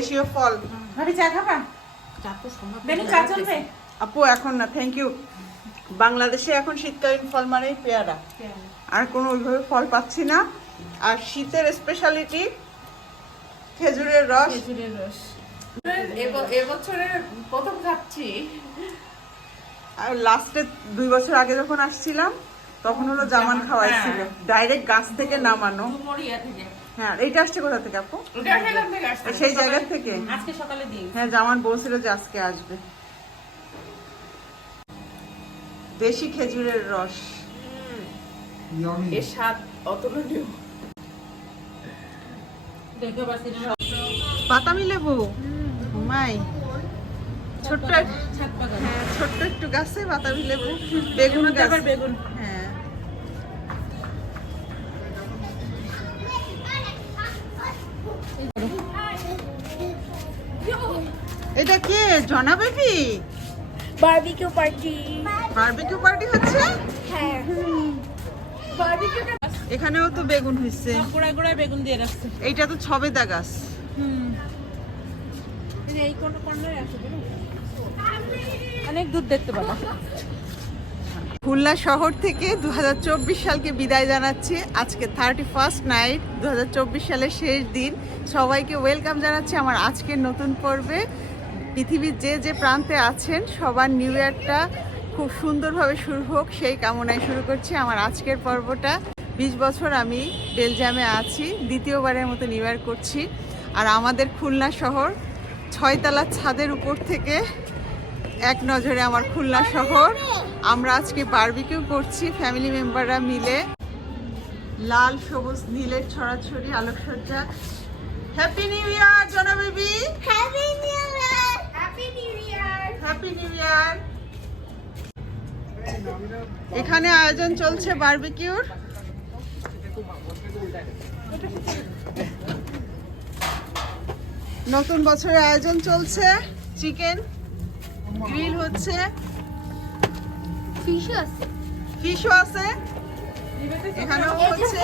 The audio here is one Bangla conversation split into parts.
দেশীয় ফল। ভাবি চা খাবা? চলবে? আপু এখন না থ্যাংক ইউ বাংলাদেশে এখন শীতকালীন ফল মানেই পেয়ারা। আর কোনো ওইভাবে ফল পাচ্ছি না। আর শীতের স্পেশালিটি খেজুরের রস। খেজুরের রস। এবছরের প্রথম খাচ্ছি। আর লাস্টে দুই বছর আগে যখন আসছিলাম তখন হলো জামান খাওয়াইছিল। ডাইরেক্ট গাছ থেকে নামানো মরিয়া থেকে। হ্যাঁ এইটা আসছে কোথা থেকে আপু? ওটা সেখান থেকে আসছে? সেই জায়গা থেকে? আজকে সকালে দিই হ্যাঁ জামান বলছিল যে আজকে আসবে। দেশি খেজুরের রস। এর স্বাদ অতুলনীয়। বাতামি লেবু মাই ছোট্ট হ্যাঁ ছোট্ট একটু গাছে বাতামি লেবু বেগুন গাছ। আবার বেগুন। হ্যাঁ। এটা কে? Jona baby? Barbecue party barbecue party হচ্ছে? হ্যাঁ। বারবিকিউটা এখানেও তো বেগুন হয়েছে গোড়ায় গোড়ায় বেগুন দিয়ে রাখছে। এইটা তো ছবেদা গাছ। হুম। এই কোন কর্নারে আছে অনেক দূর দেখতে পাবো। খুলনা শহর থেকে দু হাজার চব্বিশ সালকে বিদায় জানাচ্ছি। আজকে থার্টি ফার্স্ট নাইট দু হাজার চব্বিশ সালের শেষ দিন। সবাইকে ওয়েলকাম জানাচ্ছি আমার আজকের নতুন পর্বে। পৃথিবীর যে যে প্রান্তে আছেন, সবার নিউ ইয়ারটা খুব সুন্দরভাবে শুরু হোক, সেই কামনায় শুরু করছি আমার আজকের পর্বটা। বিশ বছর আমি বেলজিয়ামে আছি, দ্বিতীয়বারের মতো নিউ ইয়ার করছি। আর আমাদের খুলনা শহর ছয়তলা ছাদের উপর থেকে এক নজরে আমার খুলনা শহর। আমরা আজকে বারবিকিউ করছি ফ্যামিলি মেম্বাররা মিলে। লাল, সবুজ, নীলের ছড়াছড়ি, আলোকসজ্জা। Happy new year জনাবেবি happy new year happy new year happy new year এখানে আয়োজন চলছে বারবিকিউর নতুন বছরের আয়োজন চলছে। চিকেন গ্রিল হচ্ছে। ফিশও আছে। ফিশও আছে। এখানেও হচ্ছে।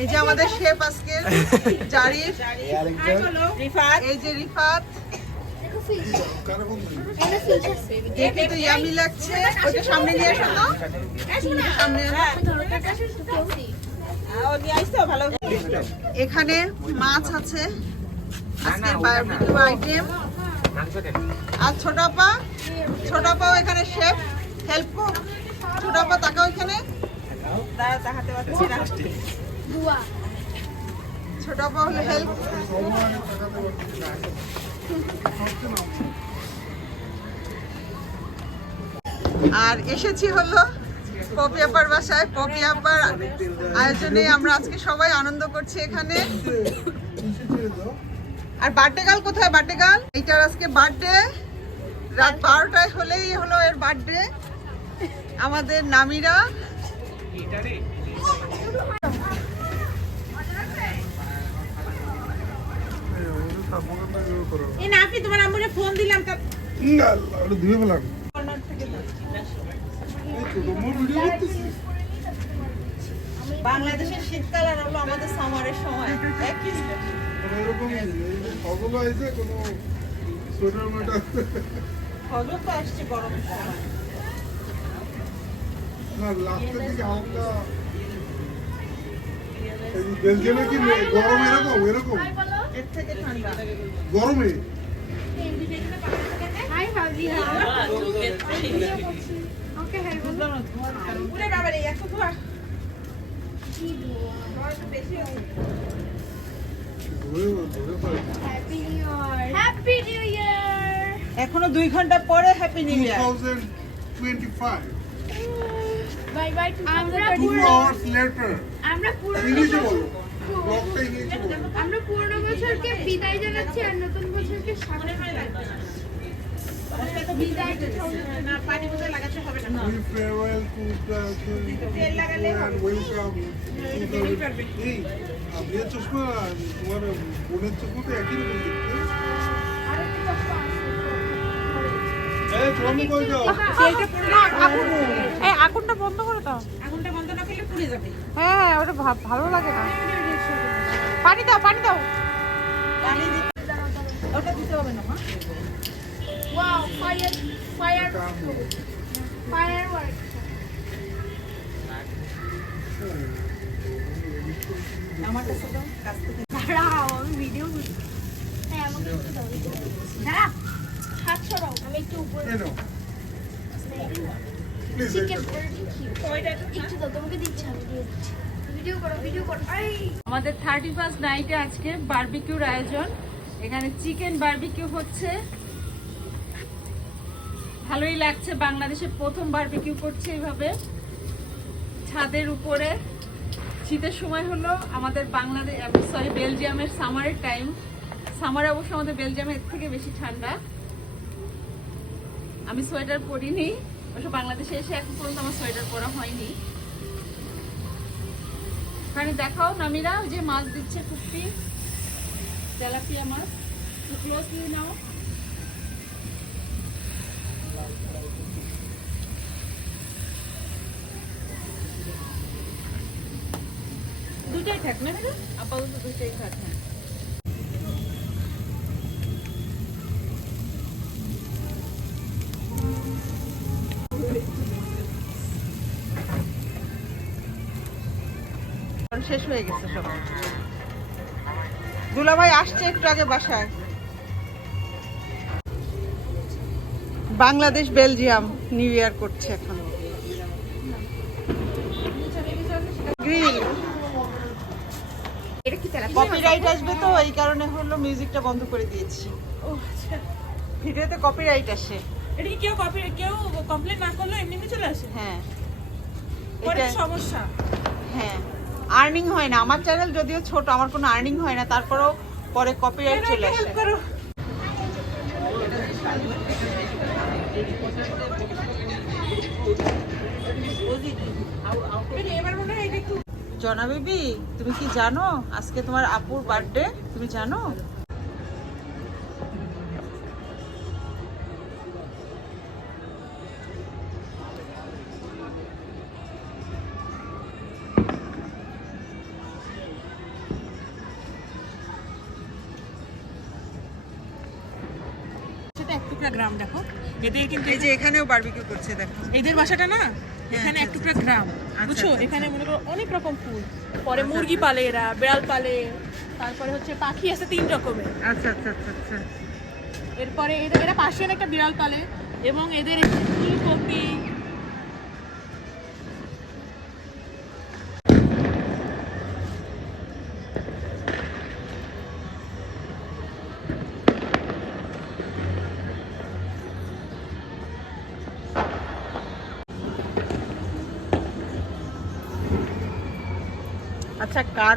এই যে আমাদের শেফ রিফাত, এই যে রিফাত। দেখো তো ইয়ামি লাগছে। সামনে এখানে মাছ আছে। আজকের আইটেম আর ছোটাপা ছোটাপাও এখানে শেফ হেল্প ছোটাপা তাকাও এখানে। আর এসেছি হলো পপি আপার বাসায়। পপি আপার আয়োজনে আমরা আজকে সবাই আনন্দ করছি এখানে। আর বার্থডে গাল কোথায় বার্থডে গার্ল এইটার আজকে বার্থডে রাত বারোটায় হলেই হলো এর বার্থডে আমাদের নামিরা। এই নাফি তোমার আম্মুরে ফোন দিলাম তা। না ওটা ধুয়ে ফেলাম কর্নার থেকে দাও। তোমার ভিডিও করতেছি বাংলাদেশের শীতকাল আর হলো আমাদের সামারের সময়। একই এরকম ফসল হয়েছে কোনো সোয়েটার মোয়েটার ফজর তো আসছে গরমের সময়। না লাস্টের দিকে হালকা বেলজিয়ামে কি গরম এরকম এরকম? এর থেকে ঠান্ডা। গরমে? হাই ভাবি ওকে হ্যাঁ উরে বাবারে এত ধোয়া। ধরে ধরে পারে happy new year. Happy new year. এখনও দুই ঘণ্টা পরে happy new year. 2025 bye bye আমরা two পুরো আমরা ইংলিশে বলো ব্লগটা ইংলিশে বলো আমরা পুরনো বছরকে বিদায় জানাচ্ছি আর নতুন বছরকে স্বাগত জানাচ্ছি বিদায় না পানি বোঝা লাগাতে হবে না We farewell to the and welcome এই আপনি চশমা তোমার বোনের চশমা তো একই রকম দেখতে আগুনটা বন্ধ করে দাও। আগুনটা বন্ধ না করলে পুড়ে যাবে। হ্যাঁ ওটা ভালো লাগে না। পানি দাও পানি দাও। পানি দিতে ওটা দিতে হবে না wow fire fire firework আমার কাছে দাও কাছ থেকে। দাঁড়াও আমি ভিডিও করছি হ্যাঁ আমাকে দাও দাঁড়া। হাত সরাও আমি একটু উপরে এনো প্লিজ চিকেন একটু দাও তোমাকে দিচ্ছি আমি দিয়ে দিচ্ছি ভিডিও করো ভিডিও করো আমাদের থার্টি ফার্স্ট নাইটে আজকে বারবিকিউর আয়োজন। এখানে চিকেন বারবিকিউ হচ্ছে। ভালোই লাগছে বাংলাদেশে প্রথম বারবিকিউ করছে এইভাবে। ছাদের উপরে। শীতের সময় হলো আমাদের বাংলাদেশ সরি বেলজিয়ামের সামারের টাইম সামারে অবশ্য আমাদের বেলজিয়ামের থেকে বেশি ঠান্ডা। আমি সোয়েটার পরিনি। অবশ্য বাংলাদেশে এসে এখন পর্যন্ত আমার সোয়েটার পরা হয়নি। ওখানে দেখাও নামিরা, ওই যে মাছ দিচ্ছে কুপ্পি তেলাপিয়া মাছ। ক্লোজ দিয়ে নাও। দুইটাই থাক না আপাতত দুইটাই থাক হ্যাঁ। শেষ হয়ে গেছে সব। দুলাভাই আসছে একটু আগে বাসায়। বাংলাদেশ বেলজিয়াম নিউ ইয়ার করছে এখন। গ্রিল। কপিরাইট আসবে তো এই কারণে হলো মিউজিকটা বন্ধ করে দিয়েছি। ভিডিওতে কপিরাইট আসে। এটা কি কেউ কপি কেউ কমপ্লেন না করলে এমনি চলে আসে? হ্যাঁ। সমস্যা। আর্নিং হয় না। আমার চ্যানেল যদিও ছোট আমার কোনো আর্নিং হয় না তারপরেও পরে কপিরাইট চলে আসে। জনা বেবি তুমি কি জানো আজকে তোমার আপুর বার্থডে তুমি জানো? টুকরা গ্রাম দেখো এদের কিন্তু এই যে এখানেও বারবিকিউ করছে দেখো। এদের বাসাটা না এখানে এক আচ্ছা, টুকরা গ্রাম আচ্ছা, বুঝছ? আচ্ছা, এখানে মনে করো অনেক রকম ফুল। পরে মুরগি পালে এরা বিড়াল পালে তারপরে হচ্ছে পাখি আছে তিন রকমের। আচ্ছা আচ্ছা আচ্ছা আচ্ছা। এরপরে এদের এরা পাশে একটা বিড়াল পালে এবং এদের ফুলকপি আচ্ছা কার